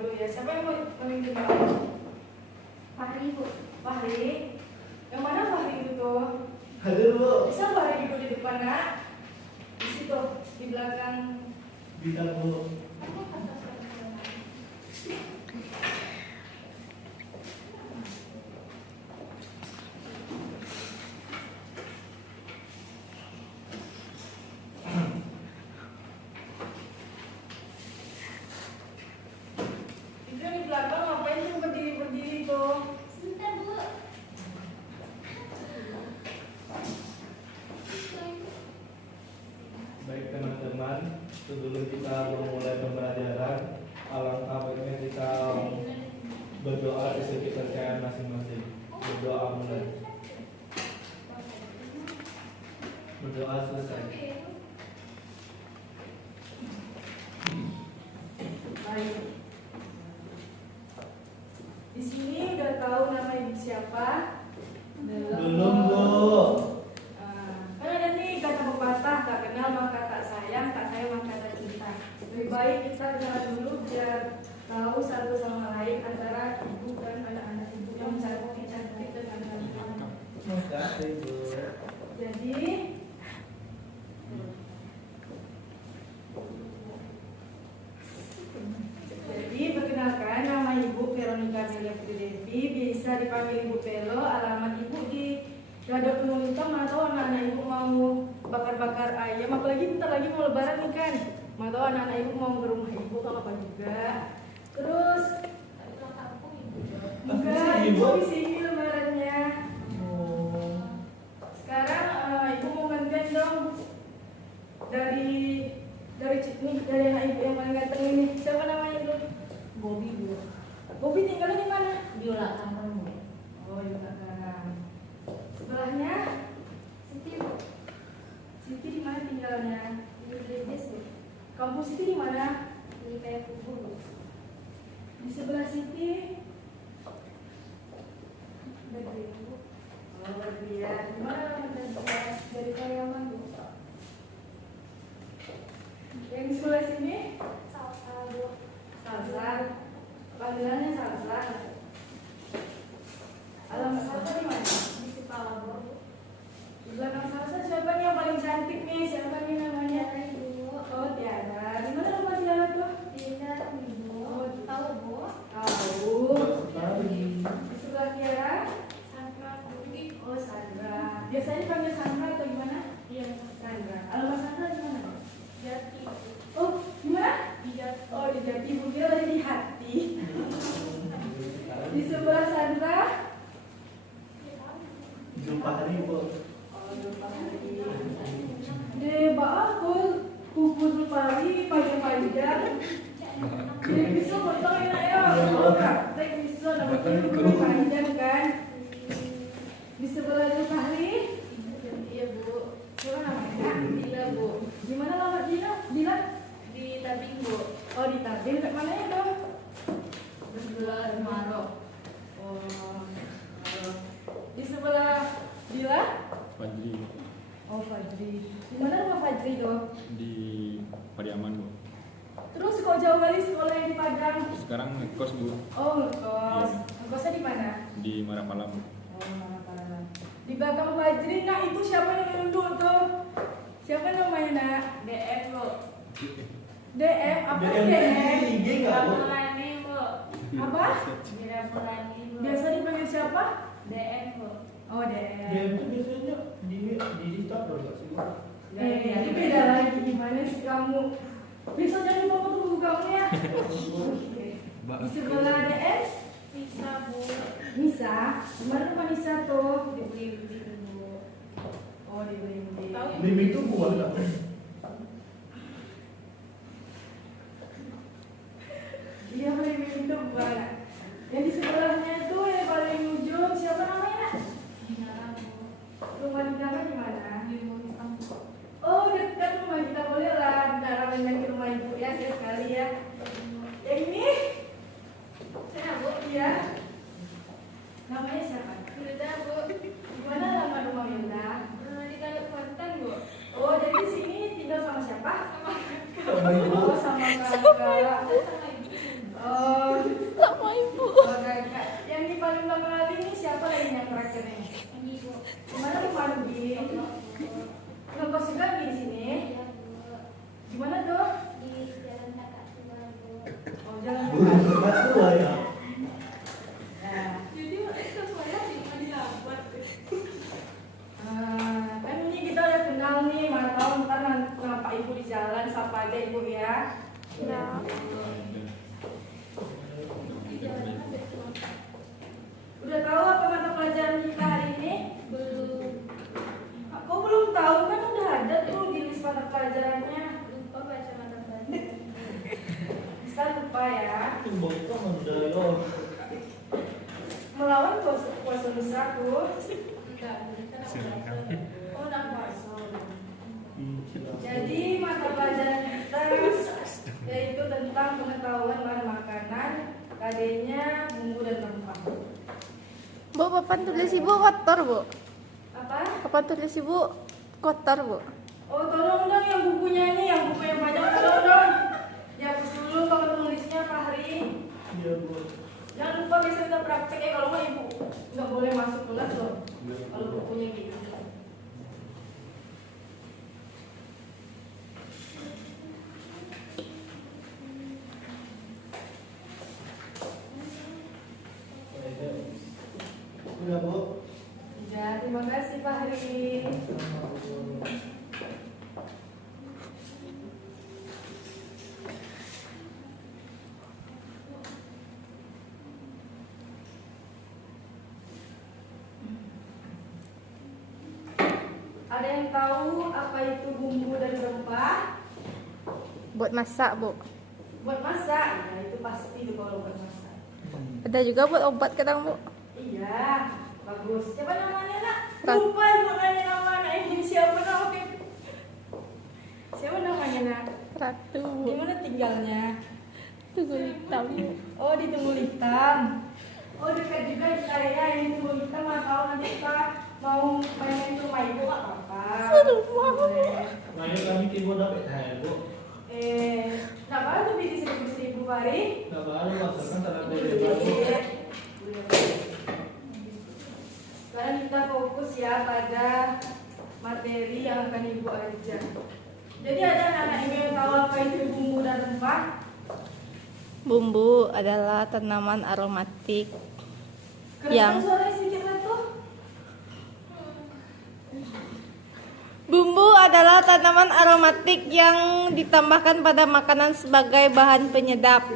dulu ya. Siapa yang mau memimpin doa? Fahri, Bu. Fahri. Yang mana Fahri itu tuh? Hadir Bu. Bisa Fahri duduk di depan nak? Di situ, di belakang. Bisa Bu. Itu yang di belakang ngapain tuh berdiri tuh? Sebentar, Bu. Baik teman-teman, sebelum kita memulai pembelajaran, alangkah baiknya kita berdoa sesuai kepercayaan masing-masing. Berdoa mulai. Berdoa selesai. Baik. Di sini udah tahu nama ibu siapa? Belum Bu. Kan ada nih kata pepatah, tak kenal maka tak sayang maka tak cinta. Lebih baik kita kenalan dulu biar tahu satu sama lain antara ibu dan anak-anak ibu yang cantik dan anak-anak. Makasih Bu. Jadi perkenalkan, nama ibu Veronica Amelia Putri Devi, bisa dipanggil Ibu Velo. Alamat ibu di Gadok Penulitan. Mana tahu anak-anak ibu mau bakar-bakar ayam, apalagi bentar lagi mau lebaran nih kan. Mana tahu anak-anak ibu mau ke rumah ibu atau apa juga. Terus enggak, ibu di sini lebarannya. Sekarang ibu mau gantian dong dari anak ibu yang paling ganteng ini. Siapa namanya itu? Bobby, Bu. Bobby tinggalnya di mana? Di belakang, Bu. Oh, di belakang. Sebelahnya Siti, Bu. Siti di mana tinggalnya? Di Brebes, Bu. Kampus Siti di mana? Di kayak kubur, Bu. Di sebelah Siti. Negeri, Bu. Oh, Berlian. Di mana alamat dari Pariaman, Bu? Yang di sebelah sini? Salsa, Bu. Salsa. Panggilannya Salsa. Alamat Salsa di mana? Di Kepala, Bu. Di belakang Salsa siapa nih yang paling cantik nih? Siapa nih namanya? Bu. Oh, Tiara. Di mana rumah Tiara tuh? Tidak, Bu. Oh, Tahu, Bu. Tahu. Sekali. Di sebelah Tiara? Sandra, Bu. Oh, Sandra. Biasanya panggil Sandra atau gimana? Iya, Sandra. Alamat Sandra di mana? Jati. Oh, di mana? Di Jati. Oh, di Jati. Ibu kira tadi di hati. Di sebelah Sandra? Jumpa hari Bu. Oh, lupa hari. Deh, aku kuku Zulpari panjang-panjang. Jadi bisa potong enak ya. Oh, praktek bisa dapat kuku panjang kan? Di sebelah Zulpari? Iya, Bu. Siapa namanya? Bila, Bu. Di mana alamat Dina? Dina? Di Tabing, Bu. Oh, di Tabing. Dekat mana ya dong? Sebelah Marok. Oh, di sebelah Dila? Fajri Oh, Fajri. Di mana rumah Fajri tuh? di Pariaman, Bu. Terus kok jauh kali sekolahnya di Padang? Sekarang ngekos, Bu, Oh, ngekos. Ngekosnya di mana? di Marapalam. Oh, Marapalan. Di belakang Fajri, nah itu siapa yang nunduk tuh? Siapa namanya, nak? DM, Bu. DM? Apa DM DM? IG nggak Bu? Mulani, Bu. Apa? Bila Mulani, Bu. Biasa dipanggil siapa? DM, Bu. Oh, DM. Dia itu biasanya di Instagram nggak sih Bu? Ini beda lagi. Gimana sih kamu? Bisa jadi bapak tuh buku kamu ya? Di sebelah DS? Bisa, Bu. Nisa? Gimana rumah Nisa tuh? Di Blimbing, Bu. Oh, di Blimbing. Tahu? Bimbing itu Bu nggak? Iya, Blimbing itu bukan. Yang di sebelahnya tuh yang paling ujung siapa namanya, nak? Dinara, Bu. Rumah Dinara di mana? Di Muntang, Bu. Oh, dekat rumah kita, boleh lah. Dinara main ke rumah ibu ya, sekali ya. Yang ini? Saya, Bu. Iya. Namanya siapa? Sudah, Bu. Gimana nama rumah Yunda? Di Kalimantan, Bu. Oh, jadi di sini tinggal sama siapa? Sama kakak. Sama Ibu. Oh, sama kakak. Sama ibu. Oh, tahu ntar nampak ibu di jalan, sapa aja ibu ya. Ya. Udah tahu apa mata pelajaran kita hari ini? Belum. Aku belum tahu, kan udah ada tuh di list mata pelajarannya. Lupa baca mata pelajaran. Bisa lupa ya. Itu bocor mandaya. Melawan puasa besar tuh. Enggak, kan aku baca. Oh, nak puasa. Silakan. Jadi mata pelajaran kita yaitu tentang pengetahuan bahan makanan, KD-nya bumbu dan rempah. Bu, papan tulis ibu kotor, Bu. Apa? Papan tulis ibu kotor, Bu. Oh, tolong dong yang bukunya ini, yang buku yang banyak tolong dong. Dihapus dulu kalau tulisnya Fahri. Iya, Bu. Jangan lupa besok kita praktek ya, kalau nggak ibu nggak boleh masuk kelas loh. Kalau bukunya gitu. Udah, Bu. Ya, terima kasih Fahri. Ada yang tahu apa itu bumbu dan rempah? Buat masak, Bu. Buat masak, ya itu pasti itu kalau buat masak. Ada juga buat obat kadang, Bu. Iya, bagus. Siapa namanya nak? Rat. Lupa ibu nanya nama anak ini siapa nak? Oke. Siapa namanya nak? Ratu, Di Bu. mana tinggalnya? Tunggu hitam. Oh di Tunggul Hitam. Oh dekat juga di saya ini Tunggul Hitam. Atau nanti kita mau main ke rumah ibu nggak apa-apa. Seru banget. Boleh. Nah, yuk kami tiba dapat tanya, Bu. Nggak apa tuh biji seribu Fahri? Nah, baru masakan tanah Iya. bebas, Bu. Sekarang kita fokus ya pada materi yang akan ibu ajar. Jadi ada anak-anak ibu yang tahu apa itu bumbu dan rempah? Bumbu adalah tanaman aromatik. Kerenkan Yang- suaranya sedikit satu. Bumbu adalah tanaman aromatik yang ditambahkan pada makanan sebagai bahan penyedap.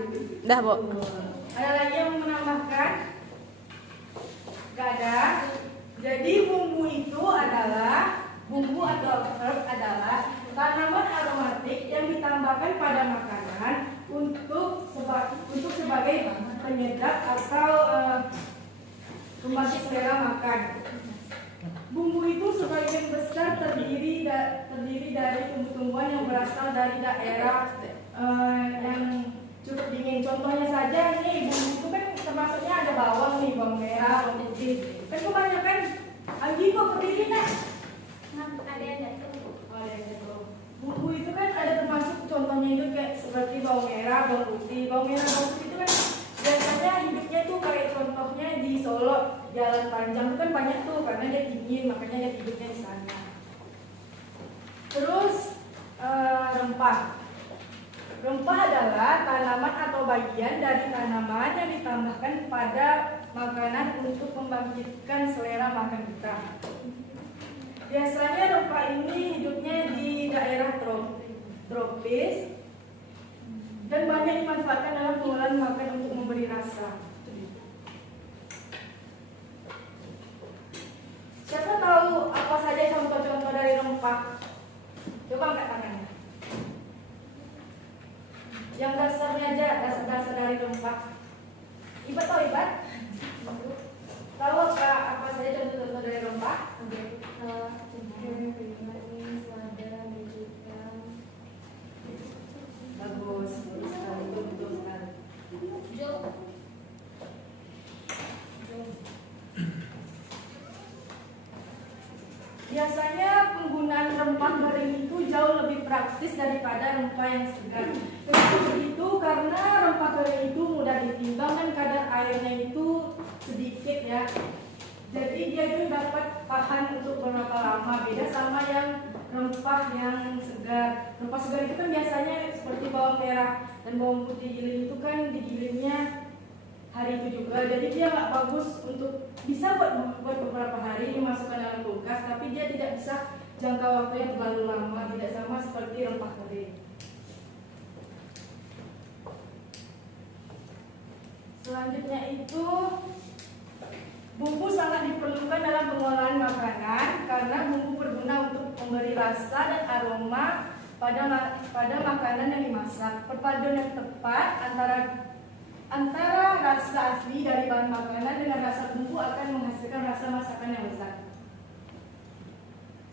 Dah, Bu. Ada lagi yang menambahkan? Gak ada. Jadi bumbu itu adalah bumbu atau herb adalah tanaman aromatik yang ditambahkan pada makanan untuk sebagai penyedap atau pembangkit selera makan. Bumbu itu sebagian besar terdiri dari tumbuh-tumbuhan yang berasal dari daerah yang cukup dingin. Contohnya saja nih, bumbu itu kan termasuknya ada bawang nih, bawang merah, bawang putih. Kan kebanyakan Agi kok berdiri nak? Ada yang datang. Oh, ada yang jatuh. Bumbu itu kan ada termasuk contohnya itu kayak seperti bawang merah, bawang putih. Bawang merah, bawang putih itu kan biasanya hidupnya tuh kayak contohnya di Solo, Jalan Panjang itu kan banyak tuh karena dia dingin, makanya dia hidupnya di sana. Terus rempah. Rempah adalah tanaman atau bagian dari tanaman yang ditambahkan pada makanan untuk membangkitkan selera makan kita. Biasanya rempah ini hidupnya di daerah tropis dan banyak dimanfaatkan dalam pengolahan makan untuk memberi rasa. Siapa tahu apa saja contoh-contoh dari rempah? Coba angkat tangannya. Yang dasarnya aja, dasar dari rempah. Ibat tahu Ibat? Tahu apa saja contoh-contoh dari rempah? Bagus, bagus sekali, betul sekali. Biasanya penggunaan rempah kering itu jauh lebih praktis daripada rempah yang segar. Kenapa begitu? Karena rempah kering itu mudah ditimbang dan kadar airnya itu sedikit ya. Jadi dia itu dapat tahan untuk berapa lama. Beda sama yang rempah yang segar. Rempah segar itu kan biasanya seperti bawang merah dan bawang putih giling itu kan digilingnya hari itu juga. Jadi dia nggak bagus untuk bisa buat beberapa hari dimasukkan dalam kulkas, tapi dia tidak bisa jangka waktu yang terlalu lama, tidak sama seperti rempah kering. Selanjutnya itu bumbu sangat diperlukan dalam pengolahan makanan karena bumbu berguna untuk memberi rasa dan aroma pada makanan yang dimasak. Perpaduan yang tepat antara rasa asli dari bahan makanan dengan rasa bumbu akan menghasilkan rasa masakan yang lezat.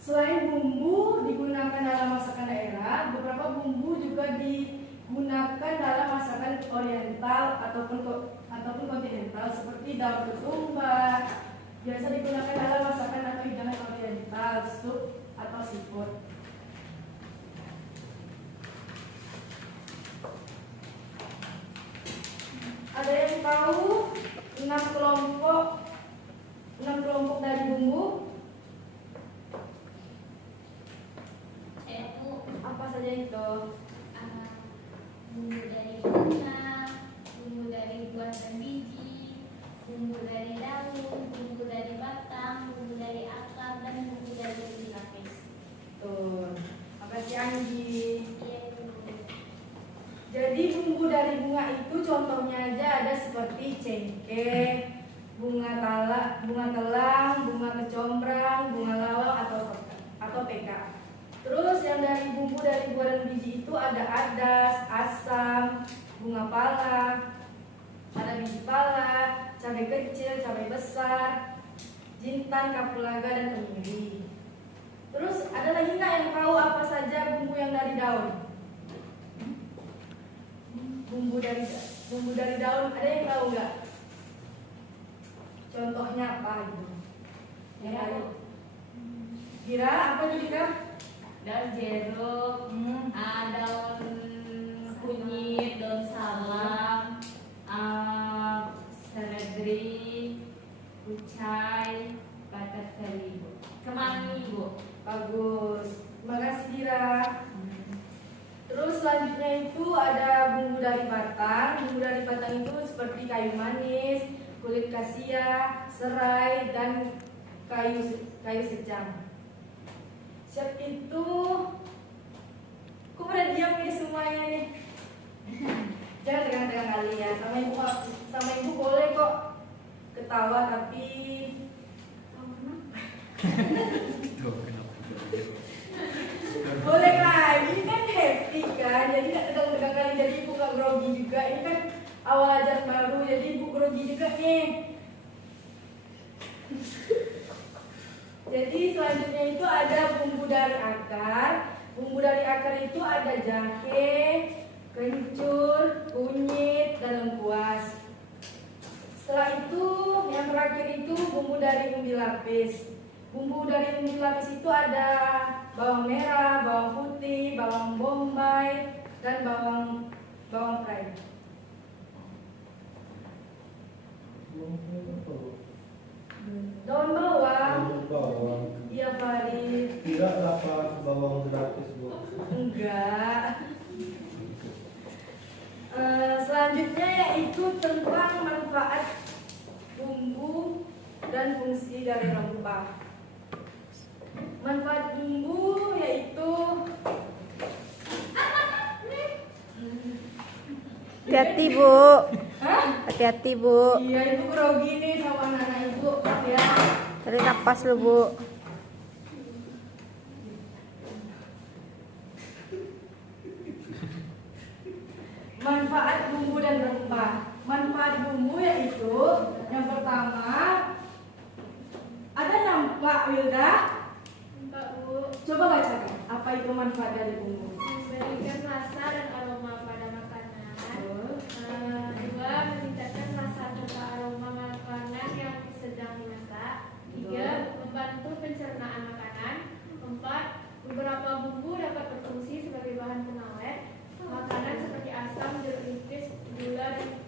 Selain bumbu digunakan dalam masakan daerah, beberapa bumbu juga digunakan dalam masakan oriental ataupun kontinental seperti daun ketumbar. Biasa digunakan dalam masakan atau hidangan oriental, sup atau seafood. Ada yang tahu 6 kelompok dari bumbu? Apa saja itu? Bumbu dari bunga, bumbu dari buah dan biji, bumbu dari daun, bumbu dari batang, bumbu dari akar, dan bumbu dari ubi lapis. Tuh, makasih Anggi. Iya, Bu. Jadi bumbu dari bunga itu contohnya aja ada seperti cengkeh, bunga telang, bunga kecombrang, bunga lawang atau peka. Terus yang dari bumbu dari buah dan biji itu ada adas, asam, bunga pala, ada biji pala, cabai kecil, cabai besar, jintan, kapulaga, dan kemiri. Terus ada lagi nggak yang tahu apa saja bumbu yang dari daun? Bumbu dari daun, ada yang tahu nggak? Contohnya apa gitu? Yang dari Gira, apa itu Gira? Daun jeruk, daun kunyit, daun salam, seledri, kucai, batang sari, Bu. Kemangi, Bu. Bagus, terima kasih Gira. Terus selanjutnya itu ada bumbu dari batang. Bumbu dari batang itu seperti kayu manis, kulit kasia, serai, dan kayu secang. Siap itu, kok pada diam nih semuanya nih? Jangan tegang-tegang kali ya. Sama ibu boleh kok ketawa tapi boleh lah. Ini kan happy kan, jadi nggak tegang-tegang kali. Jadi ibu nggak grogi juga. Ini kan awal ajar baru, jadi ibu grogi juga nih. Jadi selanjutnya itu ada bumbu dari akar. Bumbu dari akar itu ada jahe, kencur, kunyit, dan lengkuas. Setelah itu yang terakhir itu bumbu dari umbi lapis. Bumbu dari umbi lapis itu ada bawang merah, bawang putih, bawang bombay, dan bawang pride. Daun bawang. Bawang. Iya Farid. Tidak lapar bawang gratis, Bu. Enggak. Selanjutnya yaitu tentang manfaat bumbu dan fungsi dari rempah. Manfaat bumbu yaitu Hati-hati, Bu. Hah? Hati-hati, Bu. Iya, ibu grogi nih sama anak ibu. Maaf ya. Tarik napas lu, Bu. Manfaat bumbu dan rempah. Manfaat bumbu yaitu yang pertama ada nampak Wilda? Mbak, Bu. Coba bacakan. Apa itu manfaat dari bumbu? Memberikan rasa dan aroma pada makanan. Betul. Dua, meningkatkan rasa serta aroma makanan yang sedang dimasak. Tiga, membantu pencernaan makanan. Empat, beberapa bumbu dapat berfungsi sebagai bahan pengawet makanan seperti asam, jeruk nipis, gula, dan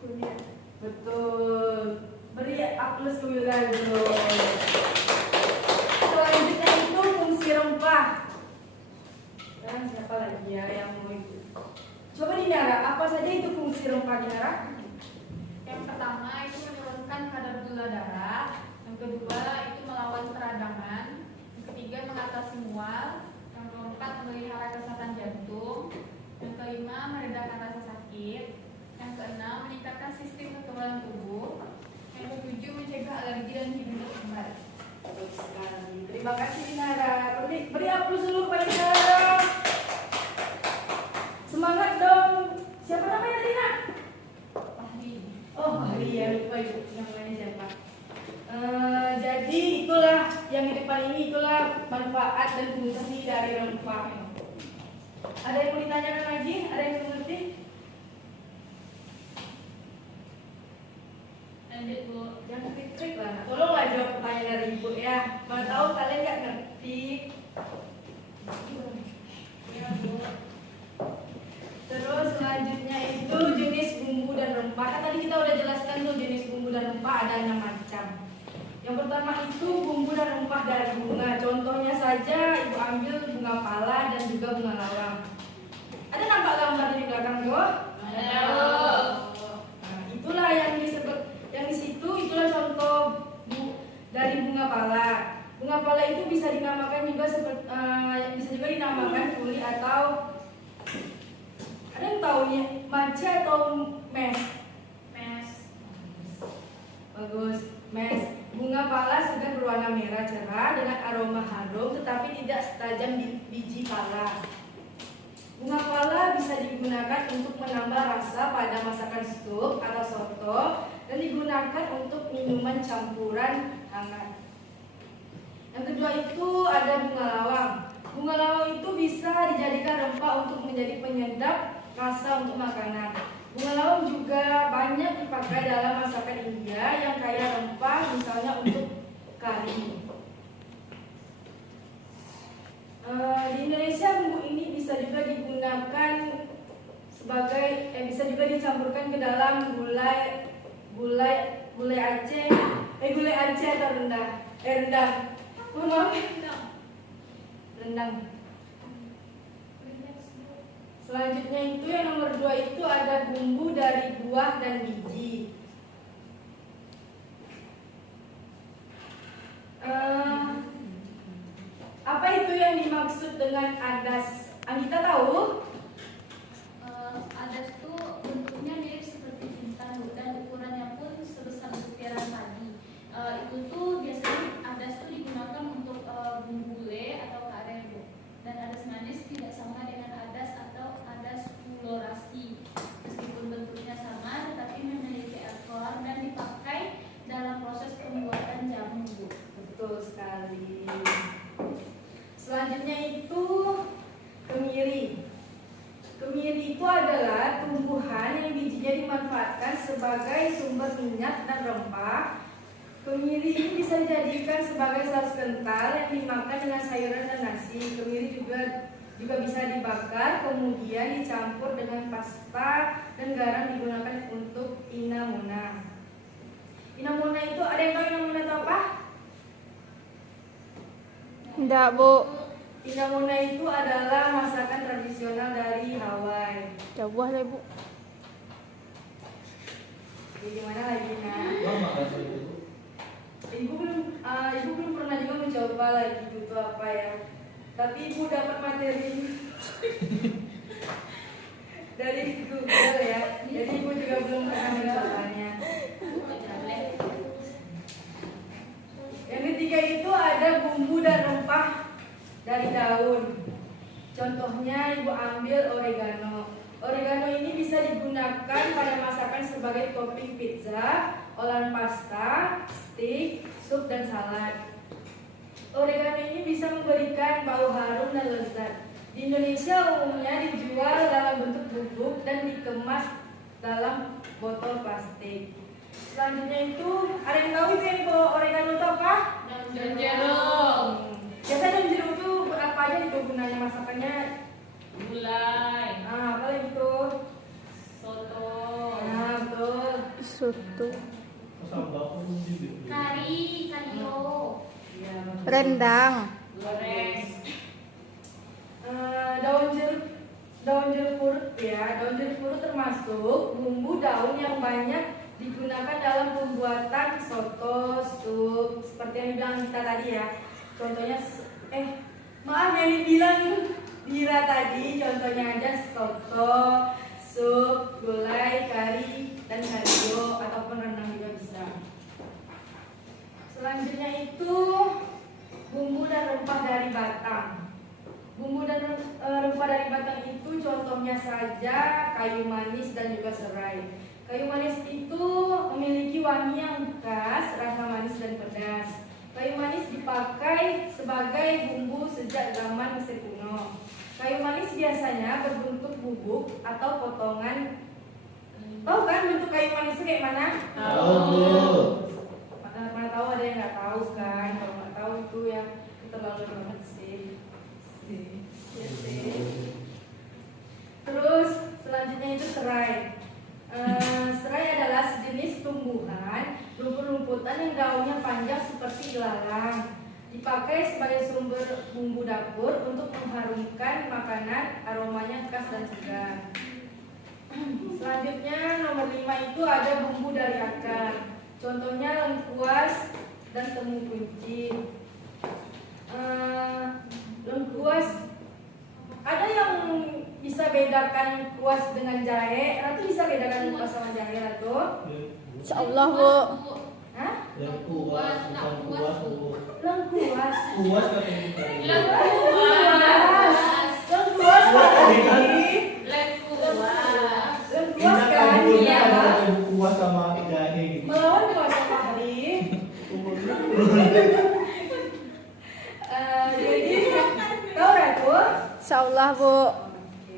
kunyit. Betul. Beri aplaus ke Wilda dulu. Selanjutnya itu fungsi rempah. Dan siapa lagi ya yang mau itu? Coba Dinara, apa saja itu fungsi rempah Dinara? Yang pertama itu menurunkan kadar gula darah. Yang kedua itu melawan peradangan. Yang ketiga mengatasi mual, yang keempat memelihara kesehatan jantung, yang kelima meredakan rasa sakit, yang keenam meningkatkan sistem kekebalan tubuh, yang ketujuh mencegah alergi dan hidung berkembar. Bagus sekali. Terima kasih Dinara. Beri aplaus dulu pada Dinara. Semangat dong. Siapa namanya Dina? Fahri. Oh, Fahri ya, lupa ibu namanya siapa. Jadi itulah yang di depan ini, itulah manfaat dan fungsi dari rempah. Ada yang mau ditanyakan lagi? Ada yang mengerti? Lanjut Bu. Jangan trik-trik lah. Tolonglah jawab pertanyaan dari ibu ya. Mana tahu kalian nggak ngerti. Ya Bu. Terus selanjutnya itu jenis bumbu dan rempah. Kan tadi kita udah jelaskan tuh jenis bumbu dan rempah ada 6 macam. Yang pertama itu bumbu dan rempah dari bunga. Contohnya saja ibu ambil bunga pala dan juga bunga lawang. Ada nampak gambar di belakang tuh? Ada. Nah, itulah yang disebut, yang di situ itulah contoh dari bunga pala. Bunga pala itu bisa dinamakan juga seperti bisa juga dinamakan fuli atau ada yang tahu ya, maca atau mes? Mes. Bagus, mes. Bunga pala segar berwarna merah cerah dengan aroma harum tetapi tidak setajam biji pala. Bunga pala bisa digunakan untuk menambah rasa pada masakan sup atau soto dan digunakan untuk minuman campuran hangat. Yang kedua itu ada bunga lawang. Bunga lawang itu bisa dijadikan rempah untuk menjadi penyedap rasa untuk makanan. Bunga lawang juga banyak dipakai dalam masakan India yang kaya rempah, misalnya untuk kari. Di Indonesia bumbu ini bisa juga digunakan sebagai bisa juga dicampurkan ke dalam gulai Aceh atau rendang. Maaf, rendang. Selanjutnya itu yang nomor 2 itu ada bumbu dari buah dan biji. Apa itu yang dimaksud dengan adas? Anita tahu? Adas itu bentuknya mirip seperti bintang Bu, dan ukurannya pun sebesar butiran padi. Itu tuh biasanya adas itu digunakan untuk bumbu gulai atau kare Bu. Dan adas manis tidak sama dengan adas atau adas fulorasi. Meskipun bentuknya sama, tetapi memiliki ekor dan dipakai dalam proses pembuatan jamu Bu. Betul sekali. Selanjutnya itu kemiri. Kemiri itu adalah tumbuhan yang bijinya dimanfaatkan sebagai sumber minyak dan rempah. Kemiri ini bisa dijadikan sebagai saus kental yang dimakan dengan sayuran dan nasi. Kemiri juga bisa dibakar, kemudian dicampur dengan pasta dan garam digunakan untuk inamona. Inamona itu ada yang tahu inamona itu apa? Enggak, Bu. Inamona itu adalah masakan tradisional dari Hawaii. Coba lah, Bu. Jadi mana lagi nak? Lama rasa itu. Ibu belum pernah juga mencoba lagi itu apa ya. Tapi ibu dapat materi dari Google ya. Jadi ibu juga belum pernah mencobanya. Yang ketiga itu ada bumbu dan rempah dari daun. Contohnya ibu ambil oregano. Oregano ini bisa digunakan pada masakan sebagai topping pizza, olahan pasta, steak, sup dan salad. Oregano ini bisa memberikan bau harum dan lezat. Di Indonesia umumnya dijual dalam bentuk bubuk dan dikemas dalam botol plastik. Selanjutnya itu ada yang tahu itu yang oregano itu apa? Daun jeruk. Biasa daun jeruk itu apa aja itu gunanya masakannya? Gulai. Apa lagi itu? Soto. Nah betul. Soto. Sambal pun juga. Kario. Iya, betul. Rendang. Goreng. Daun jeruk purut ya. Daun jeruk purut termasuk bumbu daun yang banyak digunakan dalam pembuatan soto, sup, seperti yang dibilang kita tadi ya. Contohnya Maaf yang dibilang Dira tadi, contohnya ada soto, sup, gulai, kari, dan kalio ataupun rendang juga bisa. Selanjutnya itu bumbu dan rempah dari Batam. Bumbu dan rempah dari Batam itu contohnya saja kayu manis dan juga serai. Kayu manis itu memiliki wangi yang khas, rasa manis dan pedas. Kayu manis dipakai sebagai bumbu sejak zaman Mesir kuno. Kayu manis biasanya berbentuk bubuk atau potongan. Tahu kan bentuk kayu manis itu kayak mana? Tahu, Bu. Mana tahu, ada yang nggak tahu kan? Kalau nggak tahu itu ya keterlaluan banget sih. Ya sih. Terus selanjutnya itu serai. Serai adalah sejenis tumbuhan rumput-rumputan yang daunnya panjang seperti ilalang. Dipakai sebagai sumber bumbu dapur untuk mengharumkan makanan, aromanya khas dan segar. Selanjutnya nomor 5 itu ada bumbu dari akar. Contohnya lengkuas dan temu kunci. Lengkuas ada yang bisa bedakan kuas dengan jahe. Ratu bisa bedakan kuas sama jahe, Ratu? Insyaallah, Bu. Hah? Yang kuas, bukan kuas, Bu. Lengkuas. Kuas katanya. Lengkuas. Lengkuas tadi. Lengkuas kan Iya. ya. Ada kuas sama jahe gitu. Melawan kuas Fahri. Jadi tahu Ratu? Insyaallah, Bu.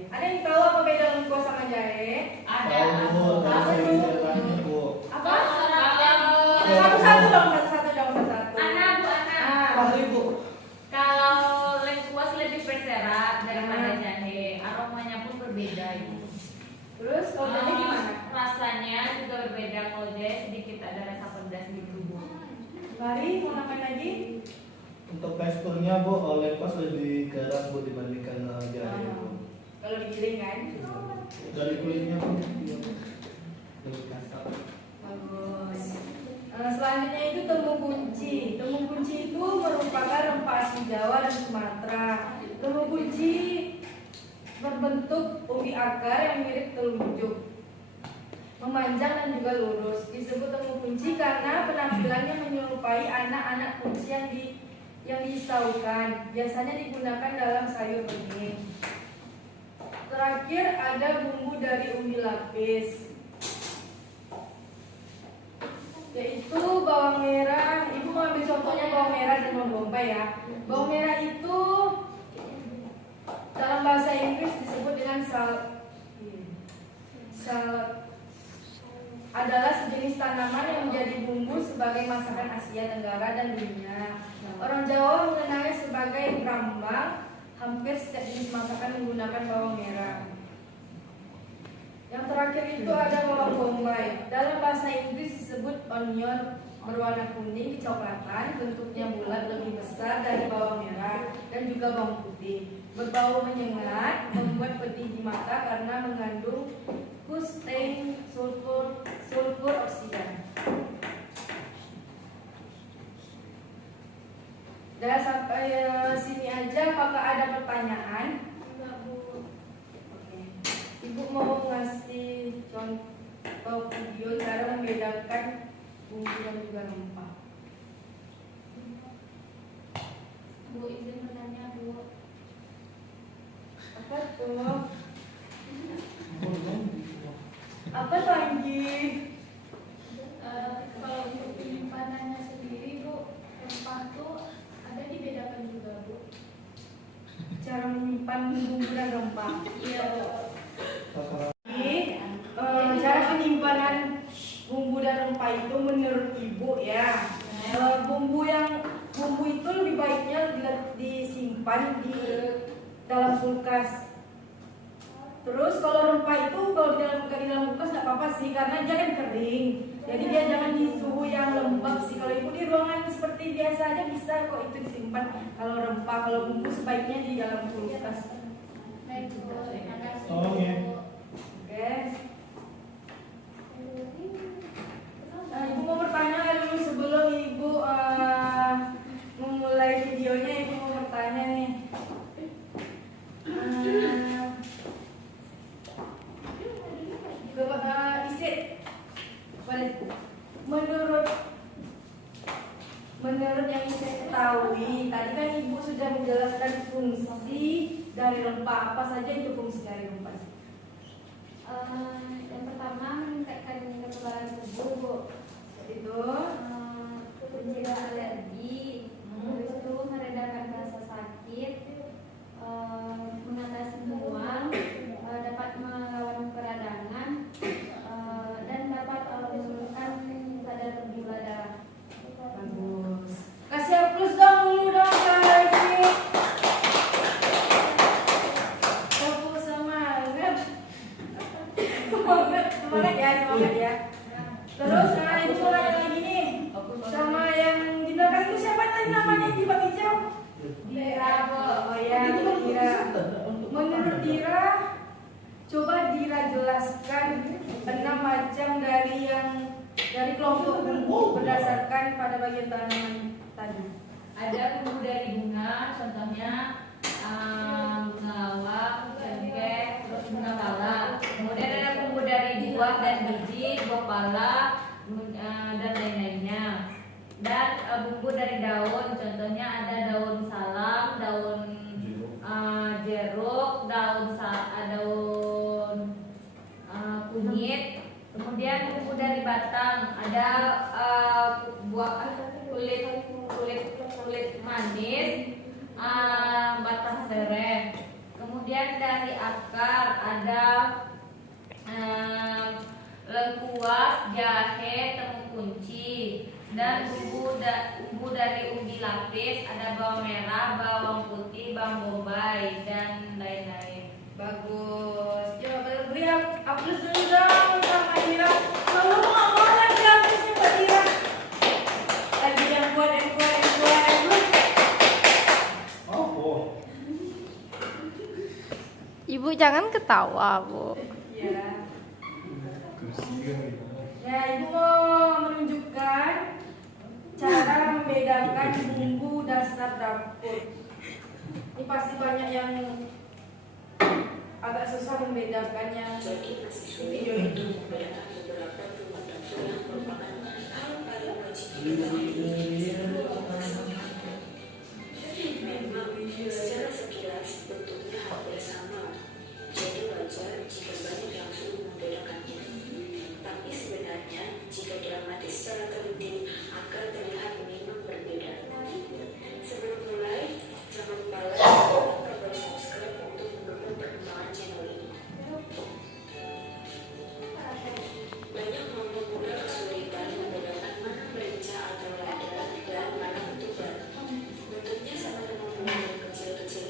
Ada yang tahu apa beda lengkuas sama jahe? Tahu, Bu. Tahu istilahnya, Bu. Apa? Satu-satu dong, satu-satu dong, satu-satu. Anak, Bu, anak. Pasti, Bu. Kalau lengkuas lebih berserat daripada jahe, aromanya pun berbeda. Terus kalau jahe gimana? Rasanya juga berbeda. Kalau jahe sedikit ada rasa pedas gitu, Bu. Mari mau makan lagi? Untuk teksturnya, Bu, lengkuas lebih keras, Bu, dibandingkan jahe, Bu. Kalau digiling kan? Dari kulitnya, Bu, lebih kasar. Bagus. Selanjutnya itu temu kunci. Temu kunci itu merupakan rempah asli Jawa dan Sumatera. Temu kunci berbentuk umbi akar yang mirip telunjuk, memanjang dan juga lurus. Disebut temu kunci karena penampilannya menyerupai anak-anak kunci yang disaukan. Biasanya digunakan dalam sayur bening. Terakhir ada bumbu dari umbi lapis, yaitu bawang merah. Ibu mau ambil contohnya bawang merah dan bawang bombay ya. Bawang merah itu dalam bahasa Inggris disebut dengan shallot. Adalah sejenis tanaman yang menjadi bumbu sebagai masakan Asia Tenggara dan dunia. Orang Jawa mengenalnya sebagai brambang. Hampir setiap jenis masakan menggunakan bawang merah. Yang terakhir itu ada bawang bombay. Dalam bahasa Inggris disebut onion, berwarna kuning kecoklatan, bentuknya bulat lebih besar dari bawang merah dan juga bawang putih. Berbau menyengat, membuat pedih di mata karena mengandung kustein sulfur oksida. Udah sampai sini aja, apakah ada pertanyaan? Enggak, Bu. Oke. Ibu mau ngasih contoh video cara membedakan bumbu dan juga rempah. Bu, izin bertanya, Bu. Apa tuh? Apa lagi? Kalau untuk penyimpanannya sendiri, Bu, rempah tuh ada dibedakan juga, Bu. Cara menyimpan bumbu dan rempah. Iya, Bu. Jadi, cara penyimpanan bumbu dan rempah itu menurut ibu ya, bumbu itu lebih baiknya disimpan di dalam kulkas. Terus kalau rempah itu kalau di dalam kulkas nggak apa-apa sih, karena dia kan kering. Jadi dia jangan di suhu yang lembab sih. Kalau ibu di ruangan seperti biasa aja bisa kok itu disimpan. Kalau rempah, kalau bumbu sebaiknya di dalam kulkas. Baik, Bu. Terima kasih. Tolong ya. Bu. Oke. Ibu mau bertanya dulu sebelum ibu memulai videonya. Ibu mau bertanya dari rempah. Apa saja itu fungsi dari rempah? Yang pertama meningkatkan kekebalan tubuh, Bu. Itu Mencegah alergi, habis itu meredakan rasa sakit, mengatasi mual, dapat melawan peradangan, dan dapat menurunkan kadar gula darah. bagus. Kasih plus dong dulu dong guys. Fokus semangat. Semangat ya. Terus ibu mau nanya lagi nih. Sama yang di belakang itu siapa tadi namanya di bak hijau? Dira, Bu. Oh ya, Dira. Menurut Dira, coba Dira jelaskan 6 macam dari kelompok bumbu berdasarkan pada bagian tanaman tadi. Ada bumbu dari bunga, contohnya bunga lawang, cengkeh, terus bunga pala. Kemudian ada bumbu dari buah dan biji, buah pala, dan lain-lainnya. Dan bumbu dari daun, contohnya ada daun salam, daun jeruk, daun kunyit. Kemudian bumbu dari batang, ada buah kulit manis, batang serai. Kemudian dari akar ada lengkuas, jahe, temu kunci. Dan bumbu dari ubi lapis, ada bawang merah, bawang putih, bawang bombay, dan lain-lain. Bagus. Coba beri aplaus dulu dong sama Dira. Kalau mau ngomong lagi applausnya Mbak Dira. Lagi yang kuat. Oh. Ibu jangan ketawa, Bu. Iya. Kesian nih. Ya, Ibu mau menunjukkan cara membedakan bumbu dasar dapur. Ini pasti banyak yang agak susah membedakan yang di video ini. Secara sekilas bentuknya hampir sama, jadi wajar jika banyak yang sulit membedakannya. Tapi sebenarnya jika diamati secara teliti akan terlihat memang berbeda. Sebelum mulai, jangan lupa like dan tombol subscribe untuk mendukung perkembangan channel ini. Banyak kelompok muda kesulitan membedakan mana merica atau lada dan mana ketumbar. Bentuknya sama dengan bunga yang kecil-kecil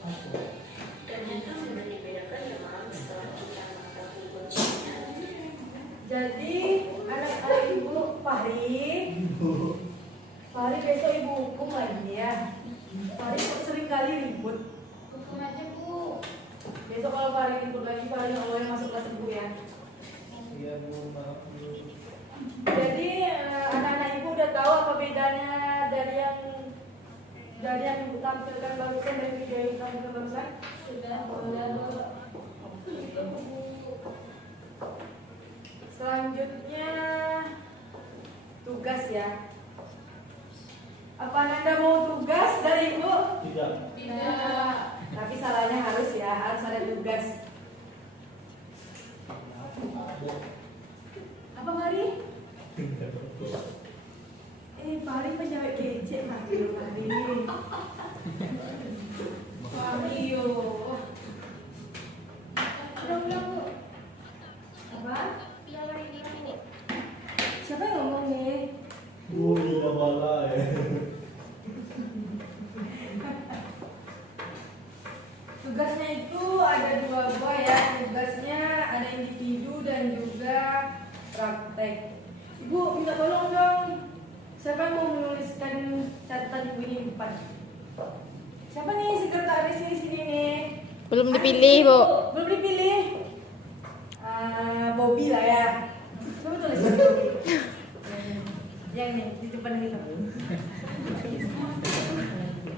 Ternyata mudah dibedakan ya Mam setelah kita mengetahui kuncinya. Jadi anak-anak ibu Fahri besok ibu hukum lagi ya. Fahri kok sering kali ribut. Hukum aja Bu. Besok kalau Fahri ribut lagi, Fahri nggak boleh masuk kelas ibu ya. Iya Bu, maaf Bu. Jadi anak-anak ibu udah tahu apa bedanya dari yang ibu tampilkan barusan, dari video yang tampilkan barusan? Sudah. Selanjutnya tugas ya. Apa Anda mau tugas dari ibu? Tidak. Tidak. Tapi salahnya harus ada tugas. Apa Fahri? Fahri penyawet kece Fahri. Fahri Ulang Bu. apa? Ulang ini. Siapa yang ngomong nih? Bu, tidak bala ya. Tugasnya itu ada dua buah ya. Tugasnya ada individu dan juga praktek. Ibu minta tolong dong. Siapa yang mau menuliskan catatan ibu ini di depan? Siapa nih sekretaris di sini nih? Belum dipilih, Bu. Belum dipilih. Bobby lah ya. Coba tulis Bobby. Yang nih di depan kita.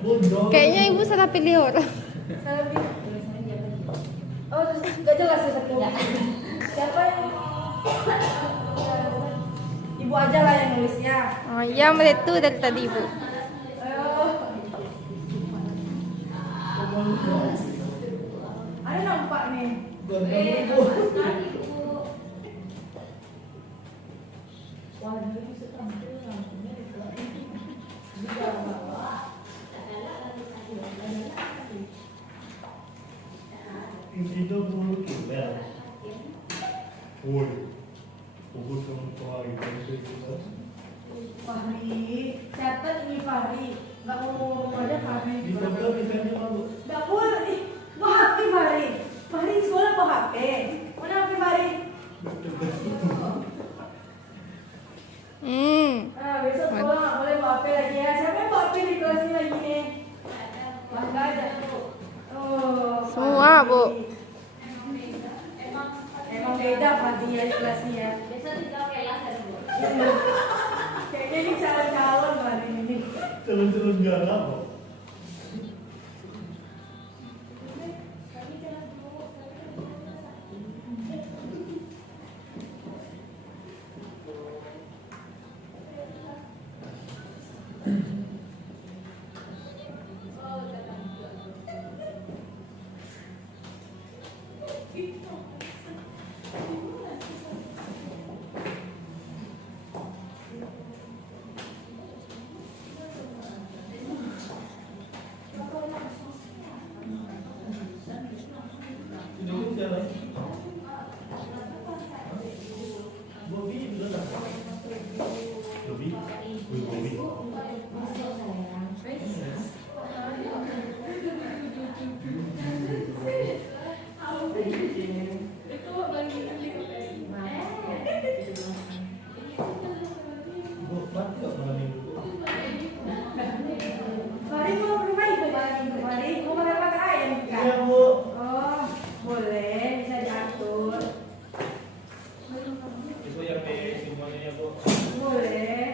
Bodoh. Kayaknya ibu salah pilih orang. Salah pilih. Oh, terus nggak jelas ya satu. Siapa yang? Ibu aja lah yang nulis ya. Oh iya, melihat tuh dari tadi, Bu. Ada nampak nih. Bu. Wah, dia bisa tampil lampunya di Individu Bu, Kimbel. Woi. Fokus sama itu. Fahri, catat ini Fahri. Nggak mau ngomong aja Fahri. Di foto misalnya Bu. Nggak boleh. Bawa HP Fahri. Fahri sekolah bawa HP. Mana HP Fahri? Besok sekolah nggak boleh bawa HP lagi ya. Siapa yang bawa HP di kelas ini lagi nih? Wah, nggak ada. Oh, Semua, Bu. Emang beda Fahri ya di kelasnya ya. Besok tidak kelas ya Bu. Kayaknya ini calon-calon Fahri ini. Celun-celun galak Bu. Itu siapa? Bobby belum datang. Bobby? Bobby. Bu, mati nggak malam minggu? Fahri mau ke rumah ibu malam minggu Fahri. Mau makan apa ayam juga? Iya Bu. Oh, boleh, bisa diatur. Itu yang di semuanya ya Bu. Boleh.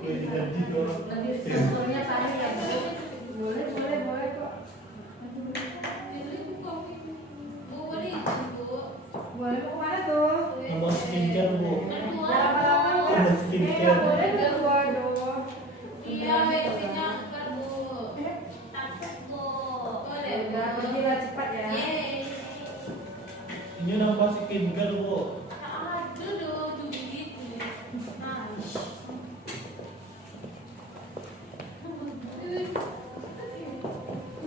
Boleh diganti dong. Strukturnya Fahri ya Bu. Boleh kok. Boleh mau kemana tuh? Sama skincare Bu. Lama-lama Ada nggak skincare. boleh berdua dong. Iya, bensinnya angker Bu. Takut Bu. Boleh Bu. Udah, pergilah cepat ya. Yeay. Ini nama skincare Bu. Aduh, gitu. Nice.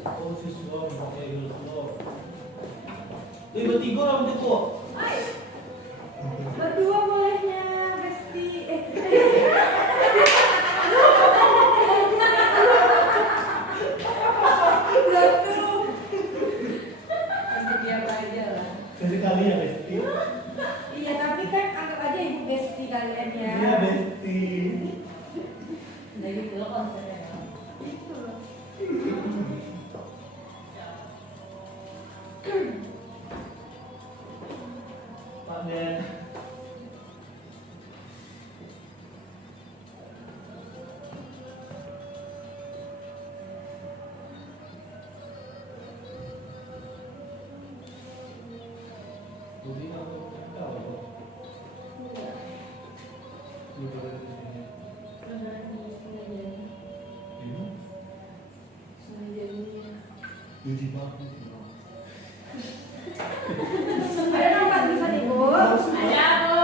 Oh siswa pakai ilmu. Tiba-tiba orang itu Bu. Berdua bolehnya, Besti. Satu. Jadi bagus. Ada nampak tulisan ibu? Ada, Bu.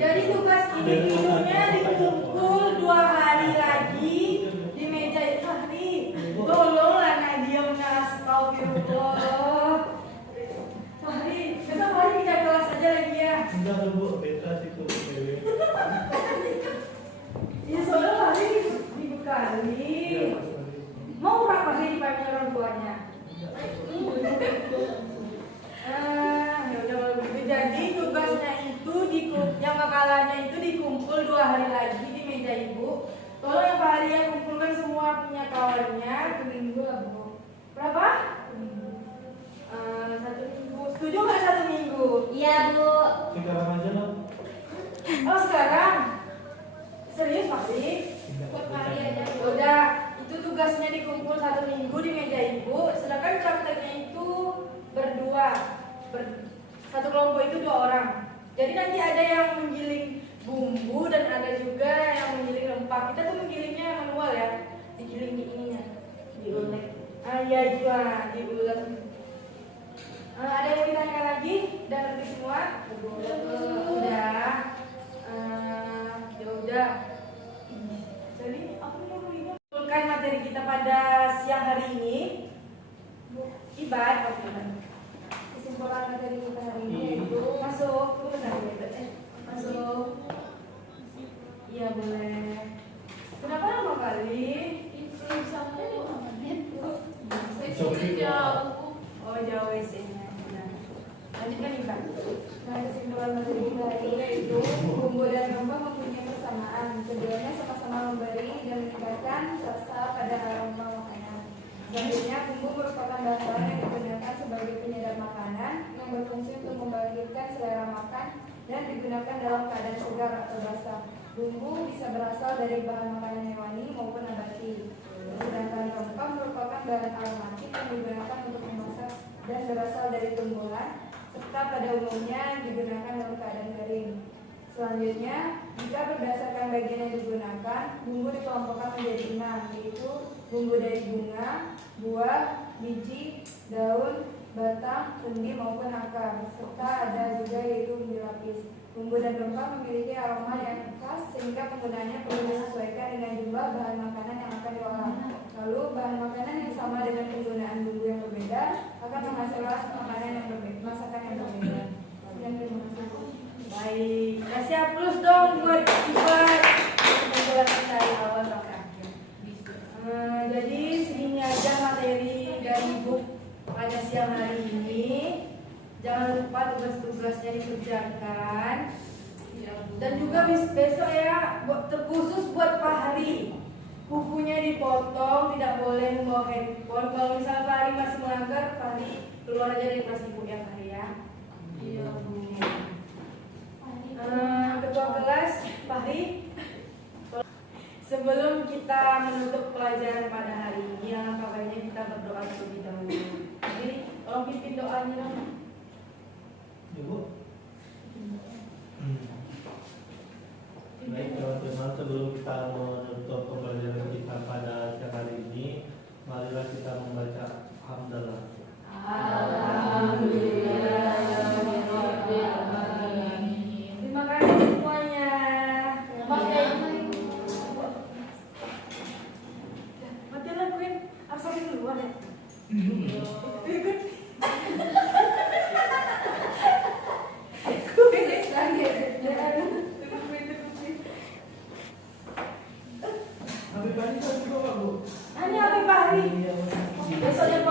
Jadi tugas individunya dikumpul 2 hari lagi di meja itu. Fahri, tolonglah Nadiamnya, astagfirullah. Fahri, besok Fahri pindah kelas aja lagi ya. Enggak ada Bu, beta sih tuh PW. Ya soalnya Fahri minggu kali. Mau berapa Fahri dipanggil orang tuanya? Ya udah kalau begitu. Jadi tugasnya itu yang makalahnya itu dikumpul 2 hari lagi di meja ibu. Tolong yang Fahri ya kumpulkan semua punya kawannya ke minggu lah Bu. Berapa? 1 minggu. Setuju nggak 1 minggu? Iya, Bu. Sekarang aja lah. Oh sekarang? Serius Fahri? Buat hari aja. Udah, itu tugasnya dikumpul 1 minggu di meja ibu. Sedangkan prakteknya itu berdua. Satu kelompok itu 2 orang. Jadi nanti ada yang menggiling bumbu dan ada juga yang menggiling rempah. Kita tuh menggilingnya manual ya, digiling di ininya, diulek. Iya itu diulek. Ada yang mau ditanyakan lagi? Udah ngerti semua? Udah. Ya udah. Jadi aku mau mengumpulkan materi kita pada siang hari ini. Ibat, kesimpulan materi kita hari ini itu masuk. Masuk. Iya boleh. Kenapa lama kali? Itu sampai 5 menit, Bu. Oh jauh WC-nya. Lanjutkan Ibat. Nah kesimpulan materi kita hari ini itu bumbu dan rempah mempunyai persamaan. Keduanya sama-sama memberi dan meningkatkan rasa pada aroma makanan. Selanjutnya, bumbu merupakan bahan yang digunakan sebagai penyedap makanan yang berfungsi untuk membangkitkan selera makan dan digunakan dalam keadaan segar atau basah. Bumbu bisa berasal dari bahan makanan hewani maupun nabati. Sedangkan rempah merupakan bahan aromatik yang digunakan untuk memasak dan berasal dari tumbuhan serta pada umumnya digunakan dalam keadaan kering. Selanjutnya, jika berdasarkan bagian yang digunakan, bumbu dikelompokkan menjadi 6, yaitu bumbu dari bunga, buah, biji, daun, batang, sendi maupun akar, serta ada juga yaitu bumbu lapis. Bumbu dan rempah memiliki aroma yang khas sehingga penggunaannya perlu disesuaikan dengan jumlah bahan makanan yang akan diolah. Lalu bahan makanan yang sama dengan penggunaan bumbu yang berbeda akan menghasilkan makanan yang berbeda, masakan yang berbeda. Dan terima kasih. Baik, kasih aplaus dong buat Ibat. Kesimpulan kita dari awal sampai akhir. Jadi segini aja materi dari buku pada siang hari ini. Jangan lupa tugas-tugasnya dikerjakan. Dan juga besok ya, terkhusus buat Fahri. Bukunya dipotong, tidak boleh membawa handphone. Kalau misalnya Fahri masih melanggar, Fahri keluar aja dari kelas ibu ya Fahri ya. Iya Bu. Ketua kelas Fahri. Sebelum kita menutup pelajaran pada hari ini, alangkah baiknya kita berdoa terlebih dahulu. Jadi tolong pimpin doanya dong. Ya Bu. Baik teman-teman, sebelum kita menutup pembelajaran kita pada siang hari ini, marilah kita membaca hamdalah. Terima kasih semuanya. Mati lakuin asal keluar ya. Ikut. Habis pagi kan juga Bu. Hanya apa Fahri? Besok jam